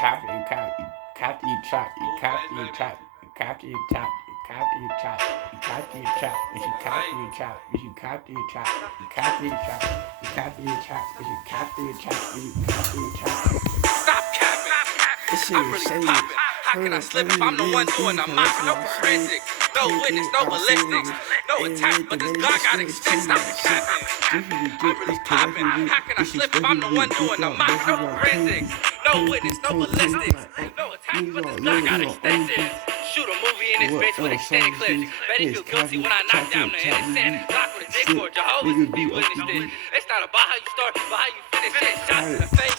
chop, you cap, you cap, you chop, you cap, you chop, you cap, you chop, you cap, you chop, you cap, you chop, you cap, you chop, you cap, you chop, you cap, you chop, you cap, you chop, you cap, you chop, you cap, you chop. Stop capping. This shit I'm is really shady. popping. How can I slip if I'm the one doing the mopping? No forensics, no witness, no ballistics, no attack, but this gun got extended. Stop the capping. I'm really popping. How can I slip if I'm the one doing the mopping? No forensics, no witness, no ballistics, no attack, but this gun got extensions. Shoot a movie in this bitch with extended clips. Bet he feel guilty when I knock down the innocent. Lock with a dick for Jehovah's if he witnessed it. It's not about how you start, but how you finish it. Shots in the face.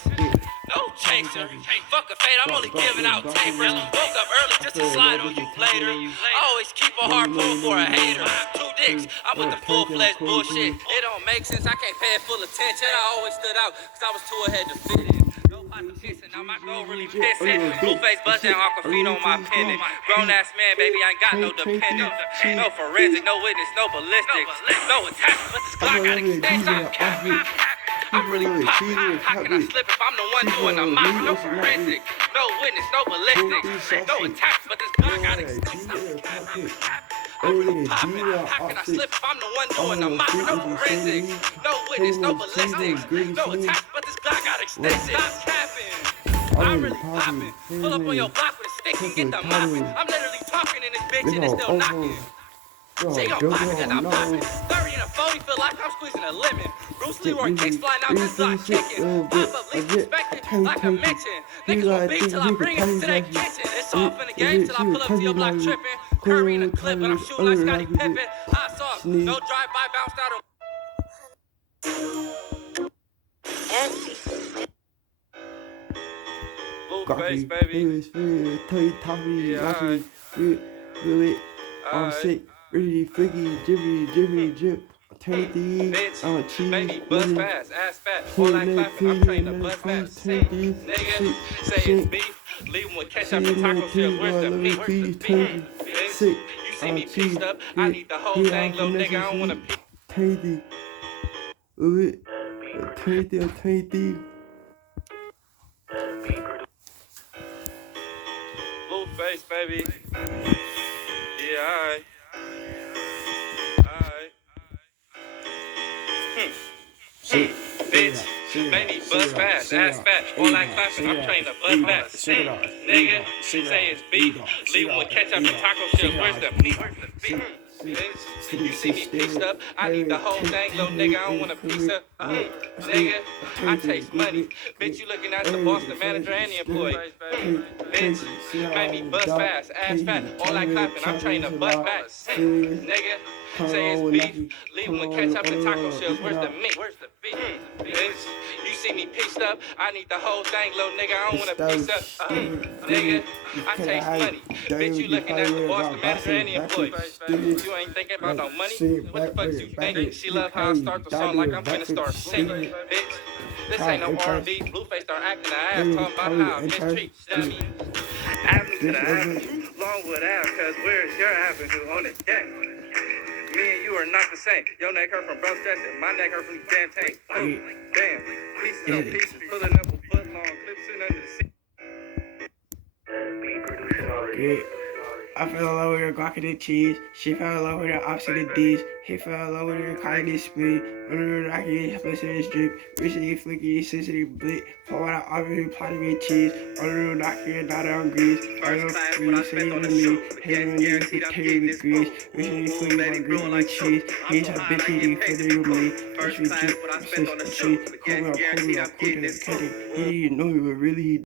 No chaser. Fuck a fade, I'm only giving out tapers. Woke up early just to slide on you later. Always keep a hard pull for a hater. 2 dicks, I'm with the full-fledged bullshit. It don't make sense, I can't pay it full attention. I always stood out, cause I was too ahead to fit in. No pipe pissing, now my goal really pissing. Blue face buzzing, Aquafina on my pendant. Grown ass man, baby, I ain't got no dependent. No forensic, no witness, no ballistics. No attack, but this Glock got extensions. I'm really popping. How can I slip if I'm the one doing the mopping? No forensic, no witness, no ballistics, no attack, but this gun got extensions. I'm really popping. How can I slip if I'm the one doing the mopping? No forensics, no witness, no ballistics, no attack, but this gun got extensions. Stop capping. I'm really popping. Pull up on your block with a stick and get the mopping. I'm literally talking in this bitch and it's still knocking. Say I'm popping cause I'm popping. 30 and a 40 feel like I'm squeezing a lemon. Bruce Leroy kicks flying out this block kicking. Pop up least respected like I mentioned. Niggas will beat till I bring it to their kitchen. It's off in the game till I pull up to your block tripping. Curry in the clip but I'm shooting like Scottie Pippen. Hot sauce, no drive-by bounced out of. Blueface, baby. I'm sick, really flicky, jiffy, drip. Take these, cheese, baby, buzz fast, ass fat, all like clapping, I'm trying to buzz fast. Nigga, say it's beef, leave him with ketchup and taco shell, where's the meat? Bitch, you see me pieced up, I need the whole thing, little nigga, I don't wanna piece. Tasty, tasty. Blueface, baby. Yeah, alright. Bitch, baby, buzz fast, ass fat, all like clapping, I'm trained to buzz fast. Nigga, say it's beef, leave him with ketchup and taco shell, where's the meat? Bitch, you see me pieced up, I need the whole thing, little nigga, I don't want a piece of. Nigga, I taste money. Bitch, you looking at the boss, the manager, and the employee. Bitch, baby, buzz fast, ass fat, all like clapping, I'm trained to buzz fast. Nigga, say it's beef, leave him with ketchup and taco shells, where's the meat? Bitch, you see me pieced up, I need the whole thing, little nigga, I don't want a piece of. Nigga, I taste money. Bitch, you looking at the boss, the manager, and the employee. You ain't thinking about no money? What the fuck is you thinking? She love how I start the song like I'm finna start singing. Bitch, this ain't no R&B. Blueface start acting an ass, talking about how I mistreat. Avenue to the avenue, Longwood Ave, cause where's your avenue on the deck? Me and you are not the same. Your neck hurt from bro stressing, my neck hurt from the damn tank. Damn, pieces on pieces, pulling up a foot long, clips in under the seat. I fell in love with her guac and cheese. She fell in love with her opposite of D's. He fell in love with her cotton split. Under the rocky, split in his drip. Recently flicky, sensitive blit. Fall out of oven, plotting with cheese. Under the rocky, not on grease. First class, what I spent on the shoe. Can't guarantee I'm getting this cool. Recently flicky, on green with cheese. He's a bitch, he fitted with me. First class, what I spent on the shoe. Can't guarantee I'm getting this cool. He didn't know you were really